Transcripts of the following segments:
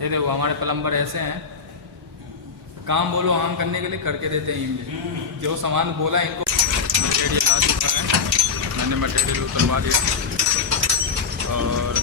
ये देखो हमारे प्लम्बर ऐसे हैं, काम बोलो आम करने के लिए करके देते हैं इनके, जो सामान बोला इनको। मटेरियल आ चुका है, मैंने मटेरियल उतरवा दिया और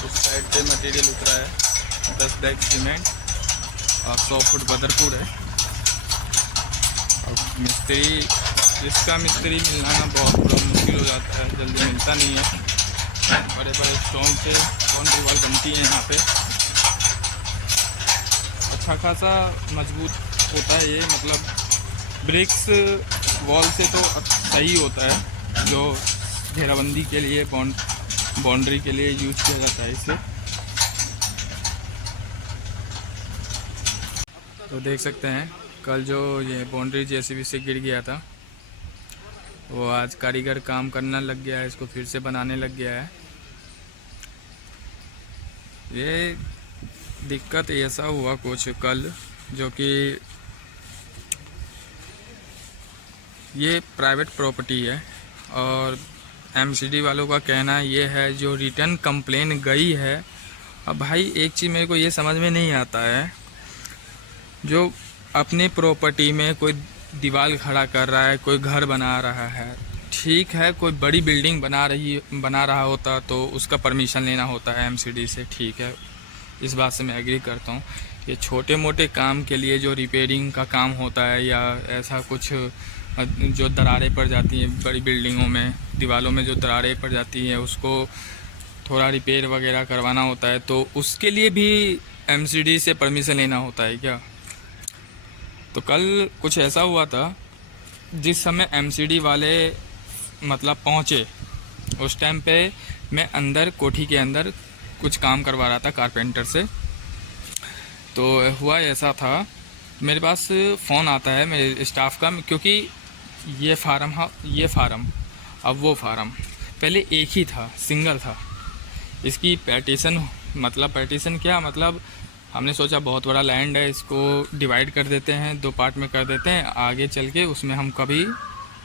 उस साइड पे मटेरियल उतरा है। 10 बैग सीमेंट और 100 फुट बदरपुर है। और मिस्त्री, इसका मिस्त्री मिलना ना बहुत बड़ा मुश्किल हो जाता है, जल्दी मिलता नहीं है। बड़े बड़े स्टोन से बाउंड्री वॉल बनती है यहाँ पे, अच्छा खासा मजबूत होता है ये, मतलब ब्रिक्स वॉल से तो सही होता है, जो घेराबंदी के लिए बाउंड्री के लिए यूज किया जाता है इसे। तो देख सकते हैं कल जो ये बाउंड्री जेसीबी से गिर गया था, वो आज कारीगर काम करना लग गया है, इसको फिर से बनाने लग गया है। ये दिक्कत ऐसा हुआ कुछ कल, जो कि ये प्राइवेट प्रॉपर्टी है और एमसीडी वालों का कहना ये है जो रिटर्न कंप्लेन गई है। अब भाई एक चीज़ मेरे को ये समझ में नहीं आता है, जो अपनी प्रॉपर्टी में कोई दीवार खड़ा कर रहा है, कोई घर बना रहा है, ठीक है, कोई बड़ी बिल्डिंग बना रहा होता तो उसका परमिशन लेना होता है एमसीडी से, ठीक है, इस बात से मैं एग्री करता हूँ। ये छोटे मोटे काम के लिए जो रिपेयरिंग का काम होता है या ऐसा कुछ जो दरारें पड़ जाती हैं बड़ी बिल्डिंगों में, दीवारों में जो दरारें पड़ जाती हैं उसको थोड़ा रिपेयर वगैरह करवाना होता है, तो उसके लिए भी एमसीडी से परमिशन लेना होता है क्या? तो कल कुछ ऐसा हुआ था, जिस समय एमसीडी वाले मतलब पहुँचे उस टाइम पे मैं अंदर कोठी के अंदर कुछ काम करवा रहा था कारपेंटर से। तो हुआ ऐसा था, मेरे पास फ़ोन आता है मेरे स्टाफ का, क्योंकि ये फार्म अब वो फार्म पहले एक ही था, सिंगल था। इसकी पैर्टीशन क्या मतलब, हमने सोचा बहुत बड़ा लैंड है, इसको डिवाइड कर देते हैं, 2 पार्ट में कर देते हैं, आगे चल के उसमें हम कभी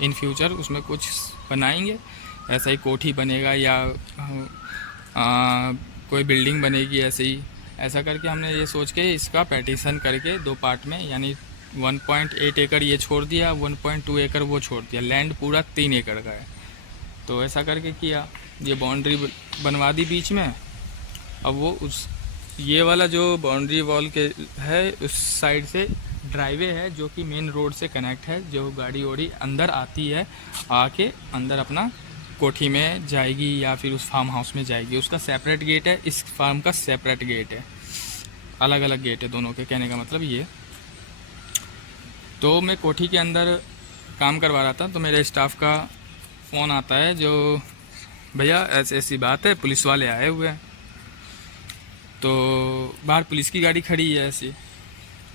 इन फ्यूचर उसमें कुछ बनाएंगे, ऐसा ही कोठी बनेगा या कोई बिल्डिंग बनेगी, ऐसा करके हमने ये सोच के इसका पैर्टीशन करके 2 पार्ट में, यानी 1.8 एकड़ ये छोड़ दिया, 1.2 एकड़ वो छोड़ दिया, लैंड पूरा 3 एकड़ का है। तो ऐसा करके किया, ये बाउंड्री बनवा दी बीच में। अब वो ये वाला जो बाउंड्री वॉल के है उस साइड से ड्राइवे है जो कि मेन रोड से कनेक्ट है, जो गाड़ी वाड़ी अंदर आती है, आके अंदर अपना कोठी में जाएगी या फिर उस फार्म हाउस में जाएगी। उसका सेपरेट गेट है, इस फार्म का सेपरेट गेट है, अलग अलग गेट है दोनों के, कहने का मतलब ये। तो मैं कोठी के अंदर काम करवा रहा था, तो मेरे स्टाफ का फ़ोन आता है, जो भैया ऐसी ऐसी बात है, पुलिस वाले आए हुए हैं। तो बाहर पुलिस की गाड़ी खड़ी है ऐसी,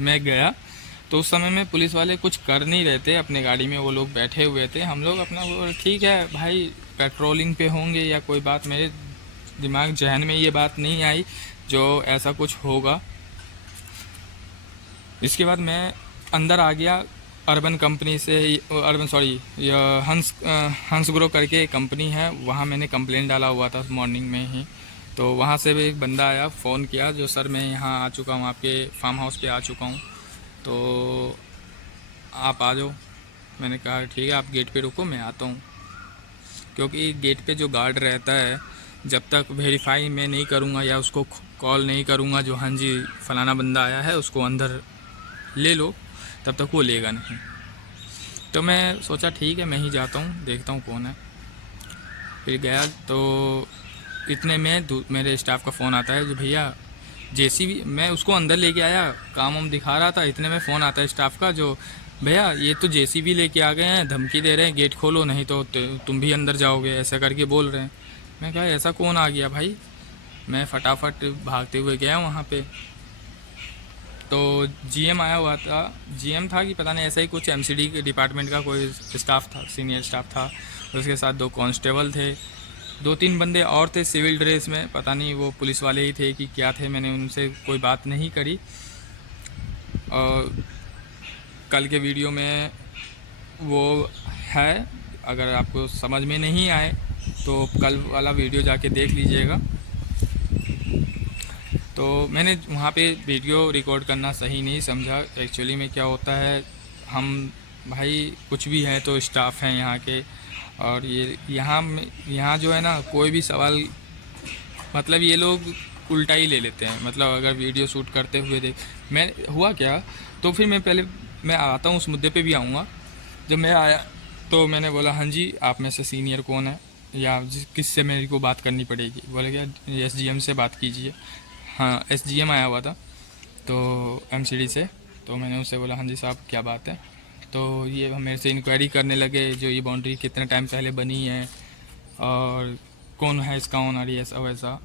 मैं गया तो उस समय में पुलिस वाले कुछ कर नहीं रहे थे अपने गाड़ी में, वो लोग बैठे हुए थे, हम लोग अपना वो ठीक है भाई पेट्रोलिंग पे होंगे या कोई बात, मेरे दिमाग जहन में ये बात नहीं आई जो ऐसा कुछ होगा। इसके बाद मैं अंदर आ गया, अर्बन कंपनी से, हंस ग्रो करके एक कंपनी है, वहाँ मैंने कंप्लेंट डाला हुआ था मॉर्निंग में ही। तो वहाँ से भी एक बंदा आया, फ़ोन किया, जो सर मैं यहाँ आ चुका हूँ, आपके फार्म हाउस पे आ चुका हूँ, तो आप आ जाओ। मैंने कहा ठीक है, आप गेट पे रुको, मैं आता हूँ, क्योंकि गेट पे जो गार्ड रहता है, जब तक वेरीफाई मैं नहीं करूँगा या उसको कॉल नहीं करूँगा जो हाँ जी फलाना बंदा आया है उसको अंदर ले लो, तब तक वो लेगा नहीं। तो मैं सोचा ठीक है मैं ही जाता हूँ, देखता हूँ कौन है। फिर गया तो इतने में मेरे स्टाफ का फ़ोन आता है, जो भैया जेसीबी, मैं उसको अंदर लेके आया, काम वाम दिखा रहा था, इतने में फ़ोन आता है स्टाफ का, जो भैया ये तो जेसीबी लेके आ गए हैं, धमकी दे रहे हैं, गेट खोलो नहीं तो तुम भी अंदर जाओगे, ऐसा करके बोल रहे हैं। मैं कहा ऐसा कौन आ गया भाई? मैं फटाफट भागते हुए गया वहाँ पे, तो जीएम आया हुआ था, जीएम था कि पता नहीं, ऐसा ही कुछ एमसीडी के डिपार्टमेंट का कोई स्टाफ था, सीनियर स्टाफ था, उसके साथ 2 कांस्टेबल थे, 2-3 बंदे और थे सिविल ड्रेस में, पता नहीं वो पुलिस वाले ही थे कि क्या थे, मैंने उनसे कोई बात नहीं करी। और कल के वीडियो में वो है, अगर आपको समझ में नहीं आए तो कल वाला वीडियो जाके देख लीजिएगा। तो मैंने वहाँ पे वीडियो रिकॉर्ड करना सही नहीं समझा। एक्चुअली में क्या होता है, हम भाई कुछ भी है तो स्टाफ हैं यहाँ के, और ये यहाँ जो है ना, कोई भी सवाल मतलब ये लोग उल्टा ही ले लेते हैं। मतलब अगर वीडियो शूट करते हुए देख मैं हुआ क्या, तो फिर मैं आता हूँ, उस मुद्दे पे भी आऊँगा। जब मैं आया तो मैंने बोला हाँ जी, आप में से सीनियर कौन है या किससे मेरे को बात करनी पड़ेगी। बोले क्या, एसजीएम से बात कीजिए। हाँ, एसजीएम आया हुआ था तो एमसीडी से। तो मैंने उससे बोला हाँ जी साहब क्या बात है। तो ये मेरे से इंक्वायरी करने लगे, जो ये बाउंड्री कितने टाइम पहले बनी है और कौन है इसका ओनर, ये ऐसा वैसा।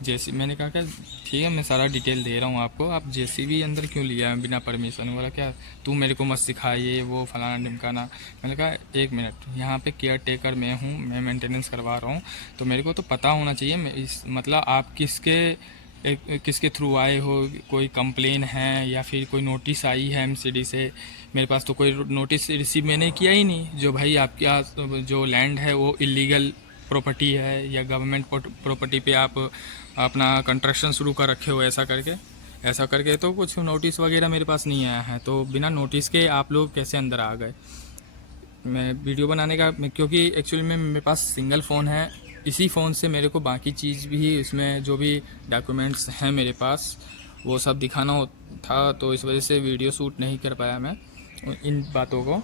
जैसे मैंने कहा क्या ठीक है, मैं सारा डिटेल दे रहा हूँ आपको, आप जेसीबी अंदर क्यों लिया है बिना परमिशन। बोला क्या तू मेरे को मत सिखा ये वो फलाना ढिमकाना। मैंने कहा एक मिनट, यहाँ पे केयर टेकर मैं हूँ, मैं मेंटेनेंस करवा रहा हूँ, तो मेरे को तो पता होना चाहिए मैं मतलब आप किसके थ्रू आए हो, कोई कंप्लेन है या फिर कोई नोटिस आई है एमसीडी से। मेरे पास तो कोई नोटिस रिसीव मैंने किया ही नहीं। जो भाई आपके यहाँ जो लैंड है वो इलीगल प्रॉपर्टी है या गवर्नमेंट प्रॉपर्टी पे आप अपना कंस्ट्रक्शन शुरू कर रखे हो, ऐसा करके तो कुछ नोटिस वगैरह मेरे पास नहीं आया है। तो बिना नोटिस के आप लोग कैसे अंदर आ गए। मैं वीडियो बनाने का क्योंकि एक्चुअली में मेरे पास सिंगल फ़ोन है, इसी फ़ोन से मेरे को बाकी चीज़ भी इसमें जो भी डॉक्यूमेंट्स हैं मेरे पास वो सब दिखाना था, तो इस वजह से वीडियो शूट नहीं कर पाया मैं इन बातों को।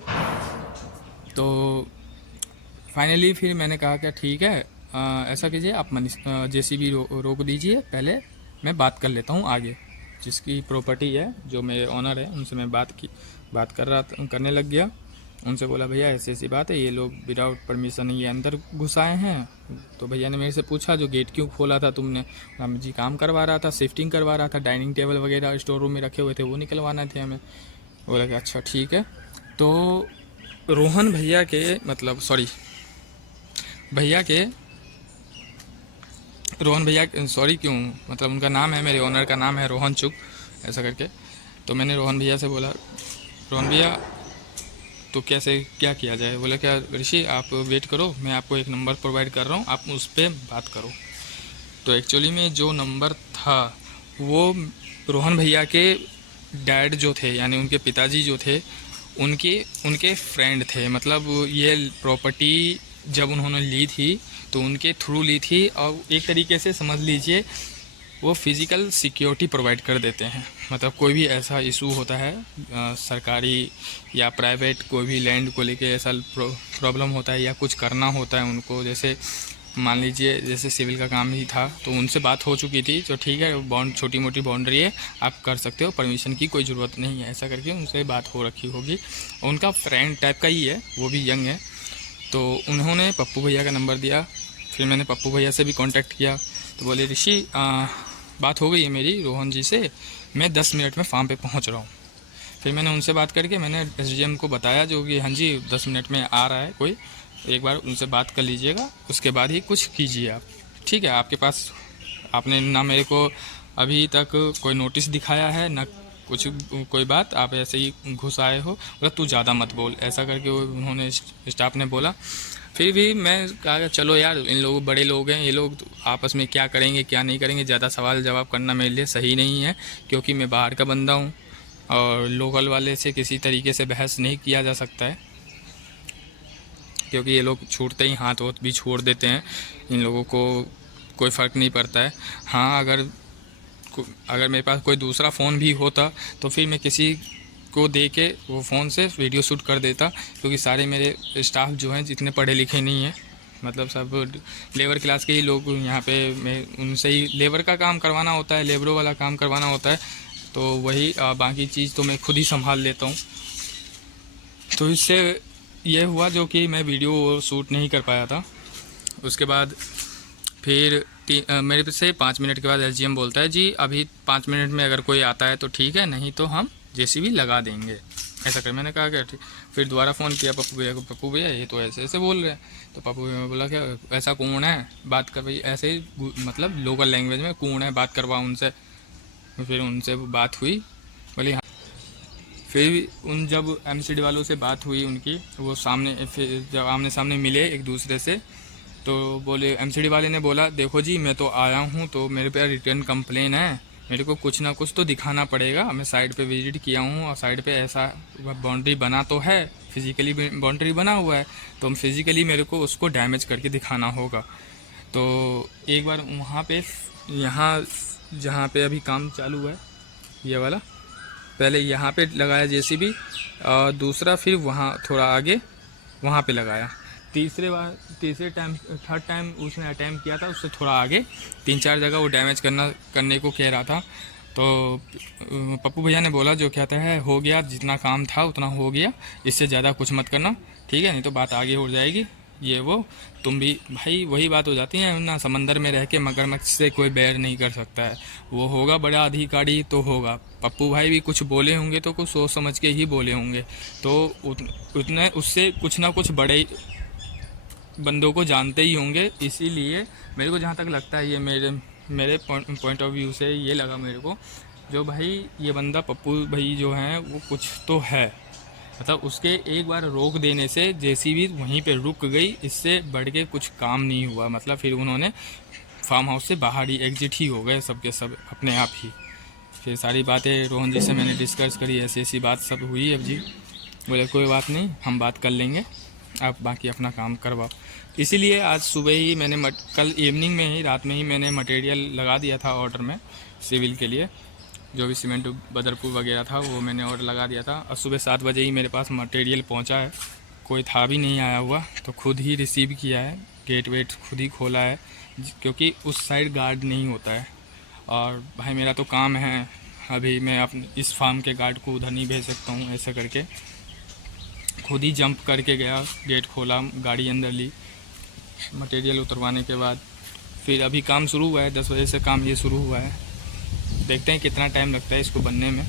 तो फाइनली फिर मैंने कहा कि ठीक है, ऐसा कीजिए आप जेसीबी रोक दीजिए, पहले मैं बात कर लेता हूँ आगे। जिसकी प्रॉपर्टी है, जो मेरे ओनर है, उनसे मैं बात करने लग गया। उनसे बोला भैया ऐसी ऐसी बात है, ये लोग विदाउट परमिशन ये अंदर घुस आए हैं। तो भैया ने मेरे से पूछा जो गेट क्यों खोला था तुमने। हम जी काम करवा रहा था, शिफ्टिंग करवा रहा था, डाइनिंग टेबल वगैरह स्टोर रूम में रखे हुए थे वो निकलवाना थे हमें। बोला कि अच्छा ठीक है। तो रोहन भैया के मतलब सॉरी भैया के रोहन भैया सॉरी क्यों, मतलब उनका नाम है, मेरे ओनर का नाम है रोहन चुग ऐसा करके। तो मैंने रोहन भैया से बोला रोहन भैया तो कैसे क्या किया जाए। बोला क्या ऋषि आप वेट करो, मैं आपको एक नंबर प्रोवाइड कर रहा हूँ, आप उस पर बात करो। तो एक्चुअली में जो नंबर था वो रोहन भैया के डैड जो थे, यानी उनके पिताजी जो थे, उनके फ्रेंड थे। मतलब ये प्रॉपर्टी जब उन्होंने ली थी तो उनके थ्रू ली थी, और एक तरीके से समझ लीजिए वो फिज़िकल सिक्योरिटी प्रोवाइड कर देते हैं। मतलब कोई भी ऐसा इशू होता है सरकारी या प्राइवेट, कोई भी लैंड को लेके ऐसा प्रॉब्लम होता है या कुछ करना होता है उनको, जैसे मान लीजिए जैसे सिविल का काम ही था, तो उनसे बात हो चुकी थी, तो ठीक है बॉन्ड छोटी मोटी बाउंड्री है आप कर सकते हो, परमिशन की कोई ज़रूरत नहीं है, ऐसा करके उनसे बात हो रखी होगी। उनका फ्रेंड टाइप का ही है, वो भी यंग है। तो उन्होंने पप्पू भैया का नंबर दिया, फिर मैंने पप्पू भैया से भी कांटेक्ट किया। तो बोले ऋषि बात हो गई है मेरी रोहन जी से, मैं 10 मिनट में फार्म पे पहुंच रहा हूँ। फिर मैंने उनसे बात करके मैंने एसडीएम को बताया जो कि हाँ जी 10 मिनट में आ रहा है कोई, एक बार उनसे बात कर लीजिएगा, उसके बाद ही कुछ कीजिए आप, ठीक है। आपके पास आपने ना मेरे को अभी तक कोई नोटिस दिखाया है ना कुछ कोई बात, आप ऐसे ही घुस आए हो, मतलब तू ज़्यादा मत बोल, ऐसा करके उन्होंने स्टाफ ने बोला। फिर भी मैं कहा चलो यार, इन लोग बड़े लोग हैं, ये लोग आपस में क्या करेंगे क्या नहीं करेंगे, ज़्यादा सवाल जवाब करना मेरे लिए सही नहीं है, क्योंकि मैं बाहर का बंदा हूँ और लोकल वाले से किसी तरीके से बहस नहीं किया जा सकता है, क्योंकि ये लोग छूटते ही हाथ भी छोड़ देते हैं, इन लोगों को कोई फ़र्क नहीं पड़ता है। हाँ, अगर मेरे पास कोई दूसरा फ़ोन भी होता तो फिर मैं किसी को दे के वो फ़ोन से वीडियो शूट कर देता, क्योंकि सारे मेरे स्टाफ जो हैं जितने पढ़े लिखे नहीं हैं, मतलब सब लेबर क्लास के ही लोग यहाँ पे, मैं उनसे ही लेबर का काम करवाना होता है, लेबरों वाला काम करवाना होता है, तो वही बाकी चीज़ तो मैं खुद ही संभाल लेता हूँ। तो इससे ये हुआ जो कि मैं वीडियो शूट नहीं कर पाया था। उसके बाद फिर मेरे से 5 मिनट के बाद एसडीएम बोलता है जी अभी 5 मिनट में अगर कोई आता है तो ठीक है, नहीं तो हम जेसीबी लगा देंगे, ऐसा कर। मैंने कहा क्या ठीक। फिर दोबारा फ़ोन किया पप्पू भैया को, पप्पू भैया ये तो ऐसे ऐसे बोल रहे हैं। तो पप्पू भैया ने बोला क्या ऐसा कौन है, बात कर भाई, ऐसे ही मतलब लोकल लैंग्वेज में कौन है, बात करवा उनसे। फिर उनसे बात हुई, बोली हाँ। फिर जब एमसीडी वालों से बात हुई उनकी, वो सामने फिर जब आमने सामने मिले एक दूसरे से, तो बोले एमसीडी वाले ने बोला देखो जी मैं तो आया हूँ तो मेरे पे रिटर्न कंप्लेन है, मेरे को कुछ ना कुछ तो दिखाना पड़ेगा, मैं साइड पे विजिट किया हूँ और साइड पे ऐसा बाउंड्री बना तो है, फिजिकली बाउंड्री बना हुआ है, तो फिजिकली मेरे को उसको डैमेज करके दिखाना होगा। तो एक बार वहाँ पे, यहाँ जहाँ पे अभी काम चालू है ये वाला, पहले यहाँ पे लगाया जेसीबी और दूसरा फिर वहाँ थोड़ा आगे वहाँ पे लगाया। तीसरे टाइम थर्ड टाइम उसने अटैम्प्ट किया था, उससे थोड़ा आगे 3-4 जगह वो डैमेज करने को कह रहा था। तो पप्पू भैया ने बोला जो कहता है हो गया, जितना काम था उतना हो गया, इससे ज़्यादा कुछ मत करना, ठीक है, नहीं तो बात आगे हो जाएगी, ये वो। तुम भी भाई वही बात हो जाती है ना, समंदर में रह के मगरमच्छ से कोई बैर नहीं कर सकता है, वो होगा बड़ा अधिकारी तो होगा। पप्पू भाई भी कुछ बोले होंगे तो कुछ सोच समझ के ही बोले होंगे, तो उतने उससे कुछ ना कुछ बड़े बंदों को जानते ही होंगे। इसीलिए मेरे को जहाँ तक लगता है, ये मेरे पॉइंट ऑफ व्यू से ये लगा मेरे को, जो भाई ये बंदा पप्पू भाई जो हैं वो कुछ तो है, मतलब उसके एक बार रोक देने से जेसीबी वहीं पे रुक गई, इससे बढ़ के कुछ काम नहीं हुआ। मतलब फिर उन्होंने फार्म हाउस से बाहर ही एग्जिट ही हो गए सब के सब अपने आप ही। फिर सारी बातें रोहन जी से मैंने डिस्कस करी, ऐसी बात सब हुई। अब जी बोले कोई बात नहीं, हम बात कर लेंगे, आप बाकी अपना काम करवाओ। इसीलिए आज सुबह ही मैंने कल इवनिंग में ही, रात में ही मैंने मटेरियल लगा दिया था ऑर्डर में, सिविल के लिए जो भी सीमेंट बदरपुर वगैरह था वो मैंने ऑर्डर लगा दिया था। और सुबह 7 बजे ही मेरे पास मटेरियल पहुंचा है, कोई था भी नहीं आया हुआ, तो खुद ही रिसीव किया है, गेट वेट खुद ही खोला है, क्योंकि उस साइड गार्ड नहीं होता है। और भाई मेरा तो काम है, अभी मैं अपने इस फार्म के गार्ड को उधर नहीं भेज सकता हूँ, ऐसा करके खुद ही जंप करके गया, गेट खोला, गाड़ी अंदर ली, मटेरियल उतरवाने के बाद फिर अभी काम शुरू हुआ है। 10 बजे से काम ये शुरू हुआ है, देखते हैं कितना टाइम लगता है इसको बनने में।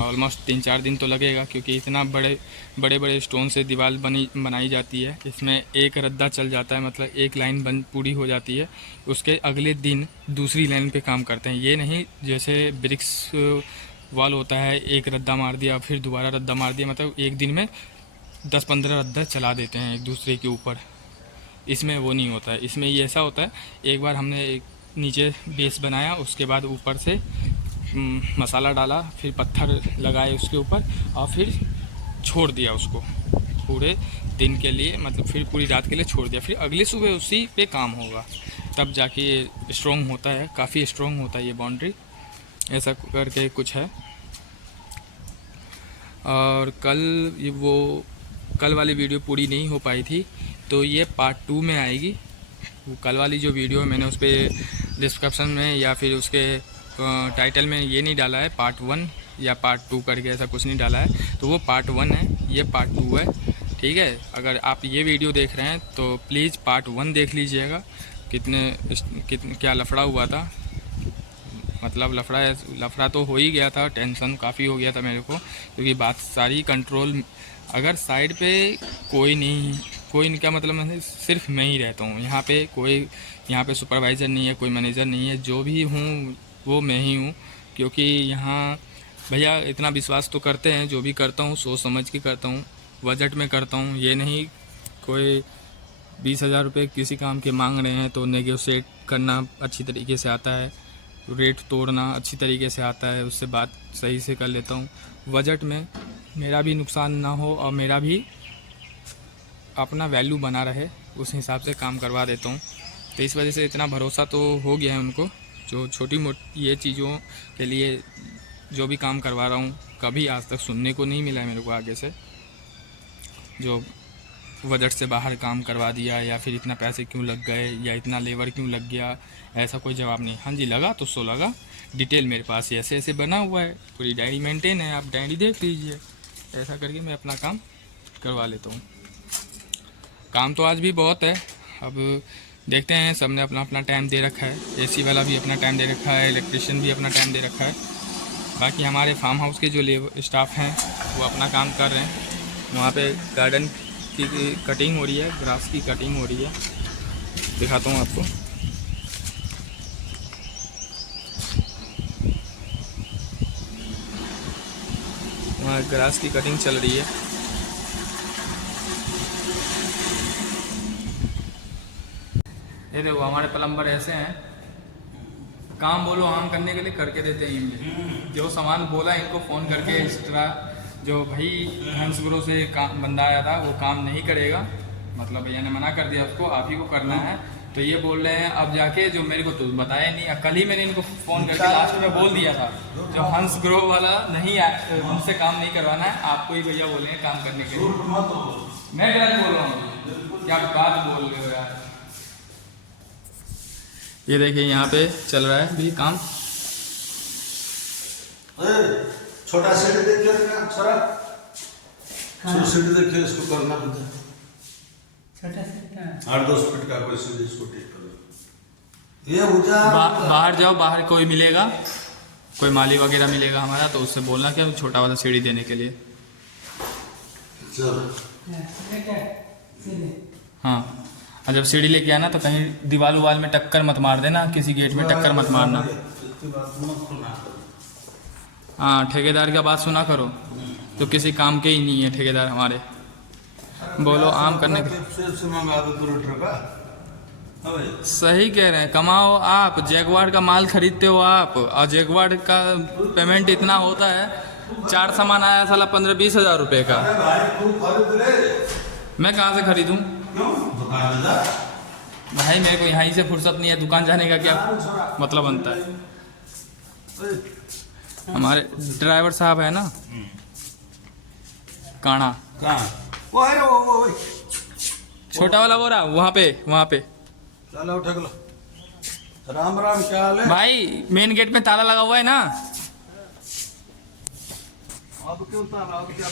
ऑलमोस्ट 3-4 दिन तो लगेगा, क्योंकि इतना बड़े स्टोन से दीवार बनाई जाती है। इसमें एक रद्दा चल जाता है, मतलब एक लाइन पूरी हो जाती है, उसके अगले दिन दूसरी लाइन पे काम करते हैं। ये नहीं जैसे ब्रिक्स वॉल होता है, एक रद्दा मार दिया फिर दोबारा रद्दा मार दिया, मतलब एक दिन में 10-15 रद्दा चला देते हैं एक दूसरे के ऊपर। इसमें वो नहीं होता है, इसमें ये ऐसा होता है, एक बार हमने एक नीचे बेस बनाया, उसके बाद ऊपर से मसाला डाला, फिर पत्थर लगाए उसके ऊपर और फिर छोड़ दिया उसको पूरे दिन के लिए, मतलब फिर पूरी रात के लिए छोड़ दिया, फिर अगले सुबह उसी पे काम होगा, तब जाके ये स्ट्रॉन्ग होता है, काफ़ी स्ट्रॉन्ग होता है ये बाउंड्री। ऐसा करके कुछ है। और कल वाली वीडियो पूरी नहीं हो पाई थी, तो ये पार्ट 2 में आएगी। वो कल वाली जो वीडियो है मैंने उस पर डिस्क्रिप्शन में या फिर उसके टाइटल में ये नहीं डाला है पार्ट 1 या पार्ट 2 करके, ऐसा कुछ नहीं डाला है, तो वो पार्ट 1 है, ये पार्ट 2 है, ठीक है। अगर आप ये वीडियो देख रहे हैं तो प्लीज़ पार्ट 1 देख लीजिएगा, क्या लफड़ा हुआ था। मतलब लफड़ा तो हो ही गया था, टेंशन काफ़ी हो गया था मेरे को, क्योंकि बात सारी कंट्रोल, अगर साइड पे कोई इनका मतलब मैं सिर्फ मैं ही रहता हूँ यहाँ पे, कोई यहाँ पे सुपरवाइज़र नहीं है, कोई मैनेजर नहीं है, जो भी हूँ वो मैं ही हूँ। क्योंकि यहाँ भैया इतना विश्वास तो करते हैं, जो भी करता हूँ सोच समझ के करता हूँ, बजट में करता हूँ, ये नहीं कोई 20,000 रुपये किसी काम के मांग रहे हैं तो नेगोशिएट करना अच्छी तरीके से आता है, रेट तोड़ना अच्छी तरीके से आता है, उससे बात सही से कर लेता हूँ। बजट में मेरा भी नुकसान ना हो और मेरा भी अपना वैल्यू बना रहे, उस हिसाब से काम करवा देता हूँ। तो इस वजह से इतना भरोसा तो हो गया है उनको, जो छोटी मोटी ये चीज़ों के लिए जो भी काम करवा रहा हूँ, कभी आज तक सुनने को नहीं मिला है मेरे को आगे से जो बजट से बाहर काम करवा दिया, या फिर इतना पैसे क्यों लग गए, या इतना लेबर क्यों लग गया, ऐसा कोई जवाब नहीं। हाँ जी लगा तो सो लगा, डिटेल मेरे पास ऐसे ऐसे बना हुआ है, पूरी डायरी मेंटेन है, आप डायरी देख लीजिए। ऐसा करके मैं अपना काम करवा लेता हूँ। काम तो आज भी बहुत है, अब देखते हैं, सबने अपना अपना टाइम दे रखा है, एसी वाला भी अपना टाइम दे रखा है, इलेक्ट्रिशियन भी अपना टाइम दे रखा है। बाकी हमारे फार्म हाउस के जो लेबर स्टाफ हैं वो अपना काम कर रहे हैं। वहाँ पे गार्डन की कटिंग हो रही है, ग्रास की कटिंग हो रही है, दिखाता हूँ आपको। वहाँ ग्रास की कटिंग चल रही है। ये देखो हमारे प्लम्बर ऐसे हैं, काम बोलो हम करने के लिए करके देते हैं इनके। जो सामान बोला इनको फ़ोन करके एक्स्ट्रा, जो भाई हंस ग्रो से काम बंदा आया था वो काम नहीं करेगा, मतलब भैया ने मना कर दिया उसको, आप ही को करना है। तो ये बोल रहे हैं अब जाके, जो मेरे को तो बताया नहीं, कल ही मैंने इनको फ़ोन करके लास्ट में बोल दिया था, जो हंस ग्रो वाला नहीं आया उनसे काम नहीं करवाना है, आपको ही भैया बोलेंगे काम करने के लिए। मैं गलत बोल रहा हूँ? क्या बात बोल रहे हो यार। ये देखिए यहाँ पे चल रहा है भी काम। छोटा सीढ़ी देखिए सर, सीढ़ी देखिए, इसको करना होता है। 8-10 फीट का कोई सीढ़ी, इसको ठीक करो। ये ऊंचा बाहर जाओ, बाहर कोई मिलेगा, कोई माली वगैरह मिलेगा हमारा, तो उससे बोलना क्या छोटा वाला सीढ़ी देने के लिए। हाँ, और जब सीढ़ी लेके आना तो कहीं दीवार उवाल में टक्कर मत मार देना, किसी गेट में टक्कर मत मारना। हाँ, ठेकेदार का बात सुना करो, तो किसी काम के ही नहीं है ठेकेदार हमारे। बोलो आम करने के सही कह रहे हैं, कमाओ आप, जैगवार का माल खरीदते हो आप, और जैगवार का पेमेंट इतना होता है, 4 सामान आया साला 15-20 हज़ार रुपये का। मैं कहाँ से खरीदूँ भाई, मेरे को यहीं से फुर्सत नहीं है, दुकान जाने का क्या मतलब बनता है। हमारे ड्राइवर साहब है ना, काना वो है वो छोटा वाला वो रहा वहाँ पे। चलो उठा लो। राम राम, क्या हाल है भाई? मेन गेट में ताला लगा हुआ है ना। अब क्यों ताला? अब क्या